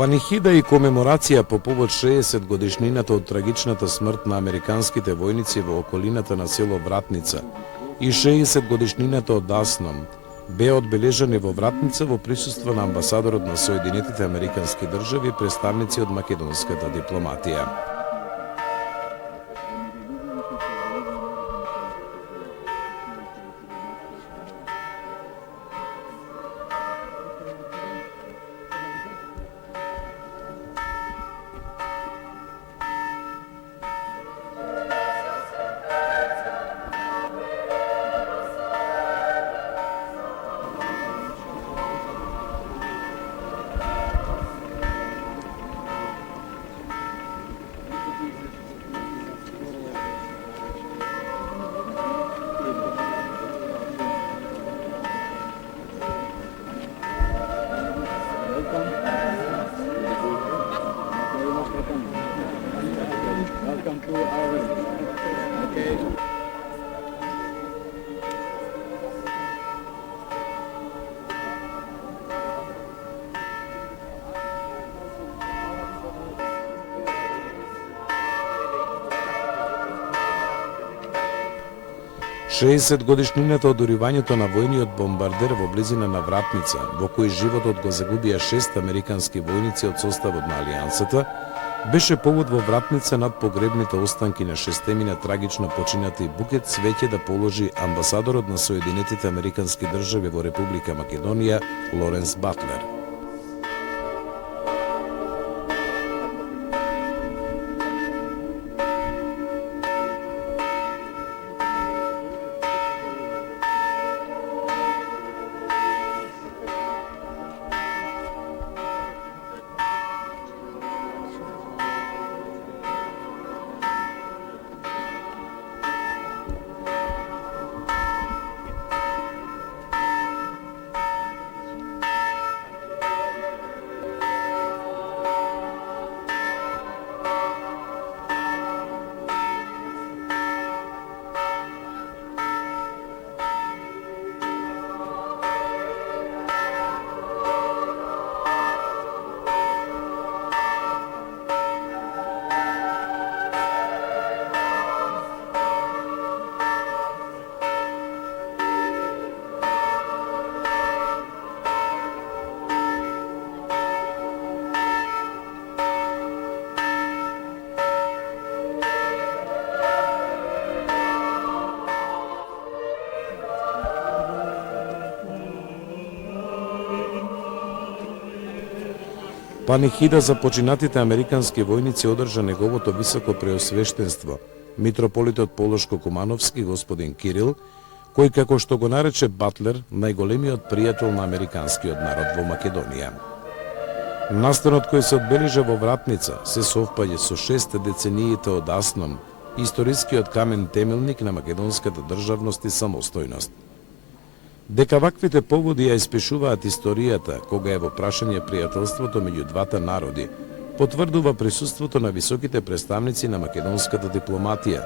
Панихида и комеморација по повод 60 годишнината од трагичната смрт на американските војници во околината на село Вратница и 60 годишнината од Асном беа одбележани во Вратница во присуство на амбасадорот на Соединетите Американски држави и представници од македонската дипломатија. Шеесет годишнината од уривањето на војниот бомбардер во близина на Вратница, во кој животот го загубија 6 американски војници од составот на Алијансата, беше повод во Вратница над погребните останки на шестемина трагично починати букет цвеќе да положи амбасадорот на Соединетите Американски држави во Република Македонија Лоренс Батлер. Панихида за починатите американски војници одржа неговото високо преосвештенство, митрополитот Полошко-Кумановски господин Кирил, кој како што го нарече Батлер, најголемиот пријател на американскиот народ во Македонија. Настанот кој се одбележа во Вратница се совпаѓа со 6 децениите од Асном, историскиот камен темелник на македонската државност и самостојност. Дека ваквите поводи ја испишуваат историјата кога е во прашање пријателството меѓу двата народи, потврдува присуството на високите представници на македонската дипломатија.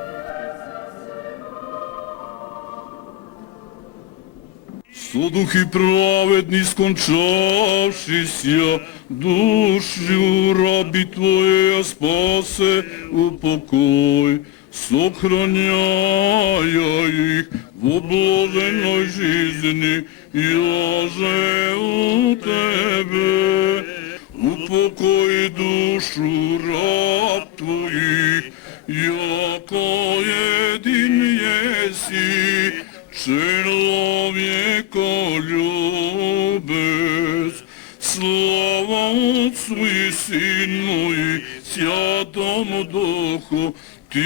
Со духи праведни скончавши сја, душу раби Твоја спасе упокој, сохраняја их во блаженој жизни, јаже у Тебе. Упокои душу раб Твоих, јако един јеси, человеколюбец. Слава Отцу и Сину и Святому Духу, Ти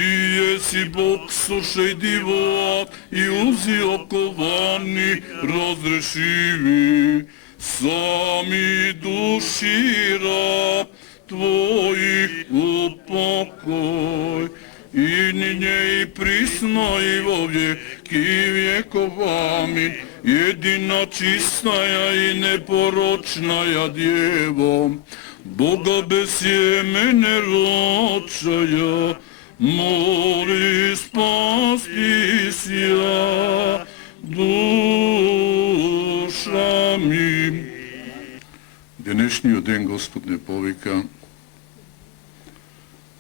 еси Бог слушај дивот и узи оковани разрешиви. Сами души раб Твоих упокој, и нине и присно и во веки веков. Амин. Едина чистая и непорочная Дево, Бога без семени родчая, моли спаси ся душами. Денес денешниот ден Господ не повика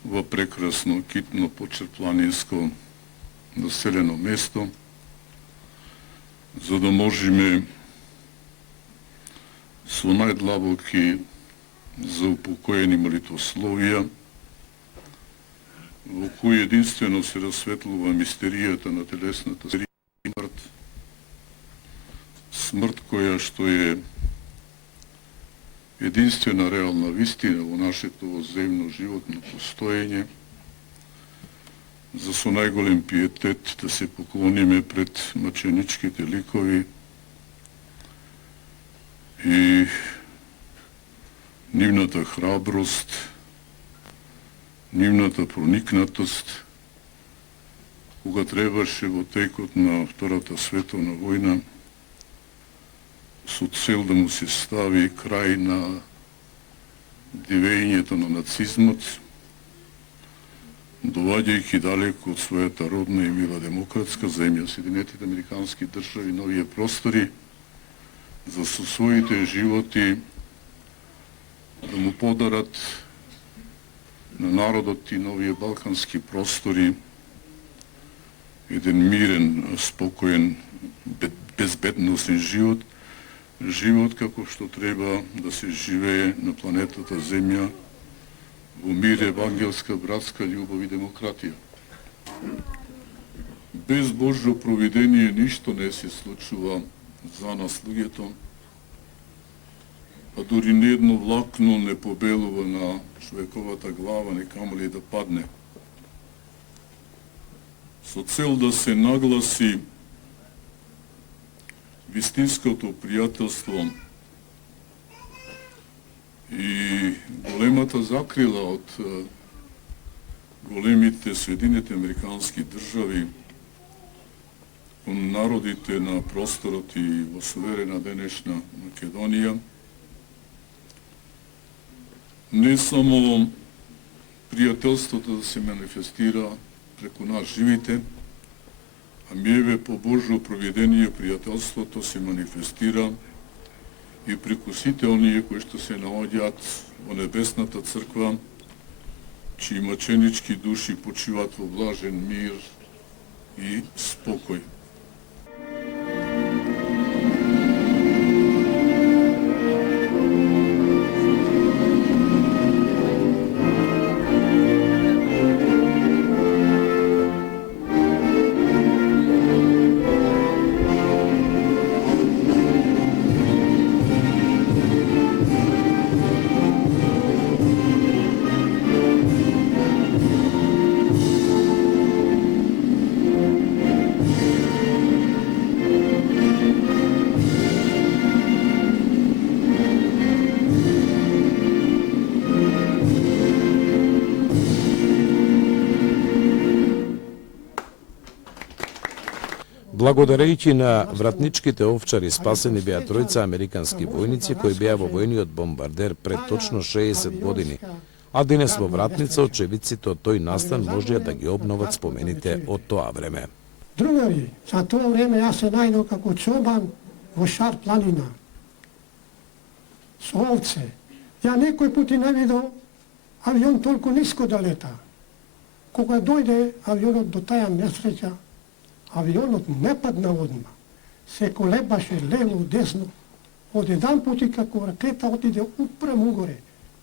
во прекрасно, китно, почерпланинско населено место, за да можеме со најдлабоки заупокоени молитвословија, во кои единствено се расветлува мистеријата на телесната смрт, смрт која што е единствена реална вистина во нашето земно животно постоење, за со најголем пиетет да се поклониме пред маченичките ликови и нивната храброст, нивната проникнатост, кога требаше во текот на Втората световна војна со цел да му се стави крај на дивењето на нацизмот, доваѓајќи далеко од својата родна и мила демократска земја, Соединетите Американски држави, новија простори, за со своите животи да му подарат на народот и новија балкански простори еден мирен, спокоен, безбедносен живот, живот како што треба да се живее на планетата Земја во мир, евангелска, братска љубов и демократија. Без Божјо провидение ништо не се случува за нас луѓето, а дури ни едно влакно не побелува на човековата глава, не камо ли да падне. Со цел да се нагласи вистинското пријателство и големата закрила од големите Соединените Американски држави кон народите на просторот и во суверена денешна Македонија, не само пријателството да се манифестира преку нас живите, ами еве по Божјо провидение пријателството се манифестира и преку сите оние кои што се наоѓаат во Небесната црква, чии маченички души почиваат во блажен мир и спокој. Благодарејќи на вратничките овчари спасени беа тројца американски војници кои беа во војниот бомбардер пред точно 60 години, а денес во Вратница очевидците од тој настан можеа да ги обноват спомените од тоа време. Другари, за тоа време јас се најдов како чобан во Шар планина. Со овце. Ја некој пути не видов авион толку ниско да лета. Кога дојде авионот до таја несреќа, авионот не падна одма. Се колебаше лево, десно. Од еден пути како ракета отиде упремо угоре.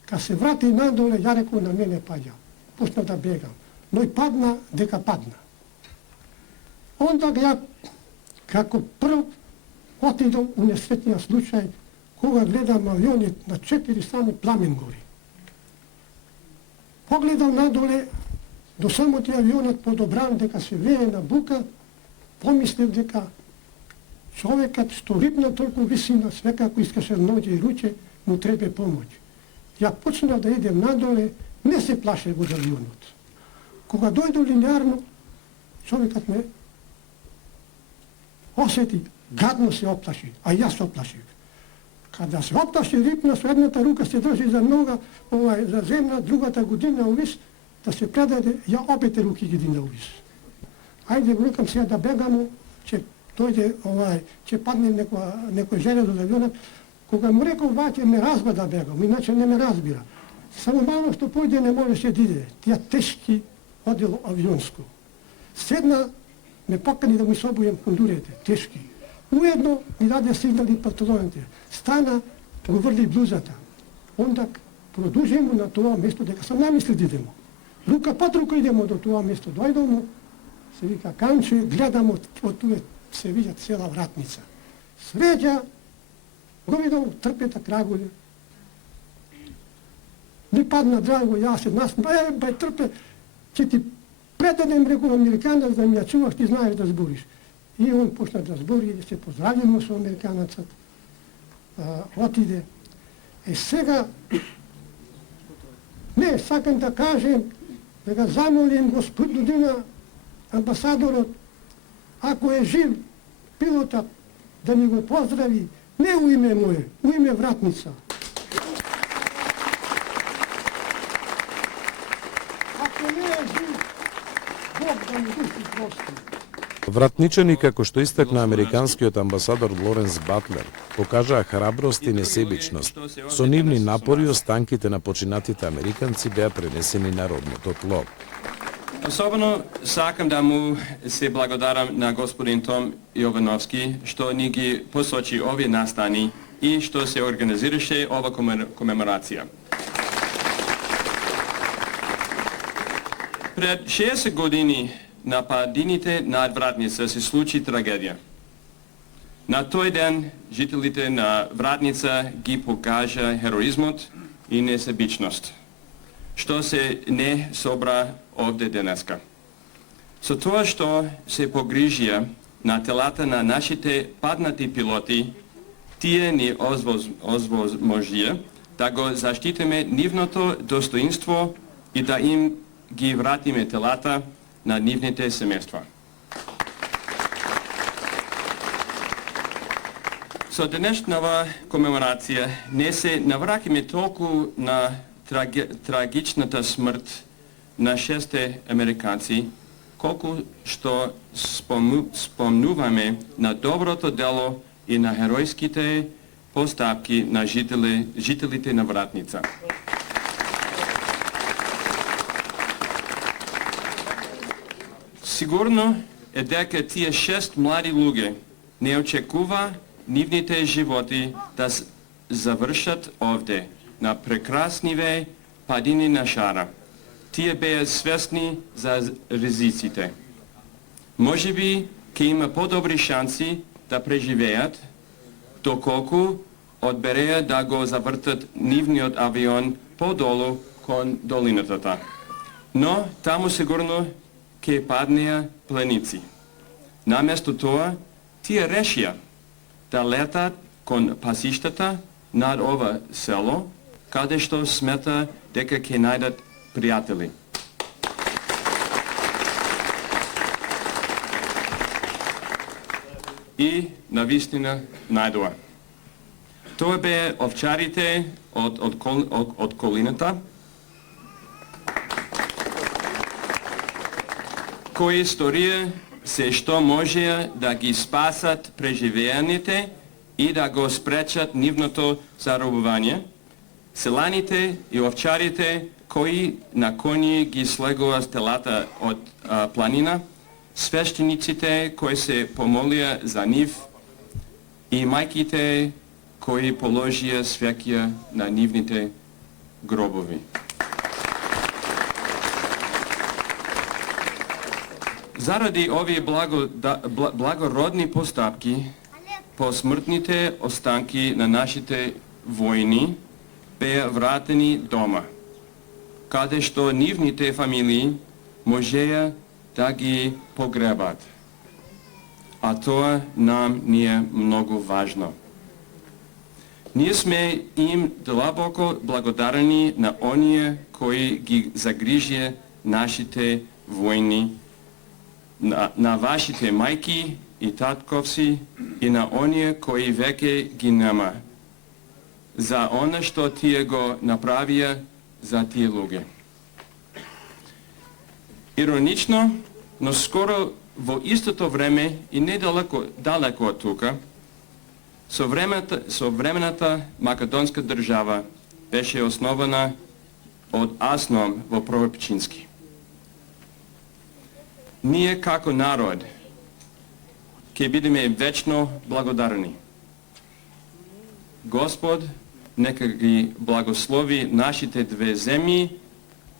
Ка се врати надоле, ја реков на мене паѓа. Почна да бегам. Но и падна дека падна. Онда ја, како прв, отидов у несретниот случај, кога гледам авионит на 4 страни пламен гори. Погледам надоле, до самоти авионот подобран дека се вее на бука, помислив дека човекот што рипна толку висина, свекако искаше ноќе и руче, му требе помоќ. Ја почнав да идем надоле, не се плаше од авионот. Кога дојдо линеарно, човекот ме осети, гадно се оплаши, а јас се оплашив. Када се оплаши, рипна со едната рука се држи за нога, за земна, другата година увис, да се предаде, ја обете руки ги дина увис. Ајде, викам сега да бегамо, ќе дојде, ќе падне некој железо за авионот, Кога му рекол, ваќе ме разбра да бегам, иначе не ме разбира. Само мало што појде не можеше да иде. Тија тешки одело авионско. Седна, ме покани да му собуjem кондурите, тешки. Уедно ми даде сигнали патроните. Стана, го врли блузата. Онда продужимо на тоа место, дека сам намисли да идемо. Рука под рука идемо до тоа место. Дојдомо, се вика Канче, гледамо, од туе се видја цела вратница. Среќа, го видам трпета крагуле. Ми падна драго, јас нас, бај трпе, ќе ти предадем рекол американец да ми ја чуваш, ти знаеш да збориш. И он почна да збори, се поздравимо со американецот, отиде. Сега, не, сакам да кажем, дека замолим господина амбасадорот, ако е жив пилотот, да ни го поздрави, не у име мое, у име вратница. Ако не е жив, Бог да ни души прости. Вратничани, како што истакна американскиот амбасадор Лоренс Батлер, покажаа храброст и несебичност. Со нивни напори останките на починатите американци беа пренесени на родното тло. Особено сакам да му се благодарам на господин Том Јовановски што ни ги посочи овие настани и што се организираше ова комеморација. Пред 60 години на падините над Вратница се случи трагедија. На тој ден жителите на Вратница ги покажа хероизмот и несебичност, што се не собра овде денеска. Со тоа што се погрижија на телата на нашите паднати пилоти, тие ни озвозможија да го заштитиме нивното достоинство и да им ги вратиме телата на нивните семејства. Со денешнава комеморација не се навракиме толку на трагичната смрт на 6 американци, колку што спомнуваме на доброто дело и на херојските постапки на жителите на Вратница. Сигурно е дека тие 6 млади луѓе не очекува нивните животи да завршат овде, на прекрасниве падини на шара. Тие беа свесни за ризиците. Можеби ќе има подобри шанси да преживеат, доколку одбереа да го завртат нивниот авион подолу кон долината. Но таму сигурно ќе паднеа пленици. Наместо тоа, тие решија да летат кон пасиштата над ова село, каде што смета дека ќе најдат пријатели. И навистина најдоа. Тоа беа овчарите од колината, кои сторија се што можеа да ги спасат преживеаните и да го спречат нивното заробување. Селаните и овчарите кои на коњи ги слегува телата од планина, свештениците кои се помолија за нив и мајките кои положија свеќја на нивните гробови. Заради овие благородни постапки, посмртните останки на нашите војни беа вратени дома, каде што нивните фамилии можеа да ги погребат. А тоа нам ни е многу важно. Ние сме им длабоко благодарни на оние кои ги загрижија нашите војни, на вашите мајки и татковци и на оние кои веќе ги нема, за она што тие го направија за тие луѓе. Иронично, но скоро во истото време и недалеко од тука, Современата македонска држава беше основана од Асном во Првопчински. Ние како народ ќе бидеме вечно благодарни. Господ нека ги благослови нашите две земји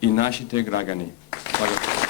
и нашите граѓани. Благодарам.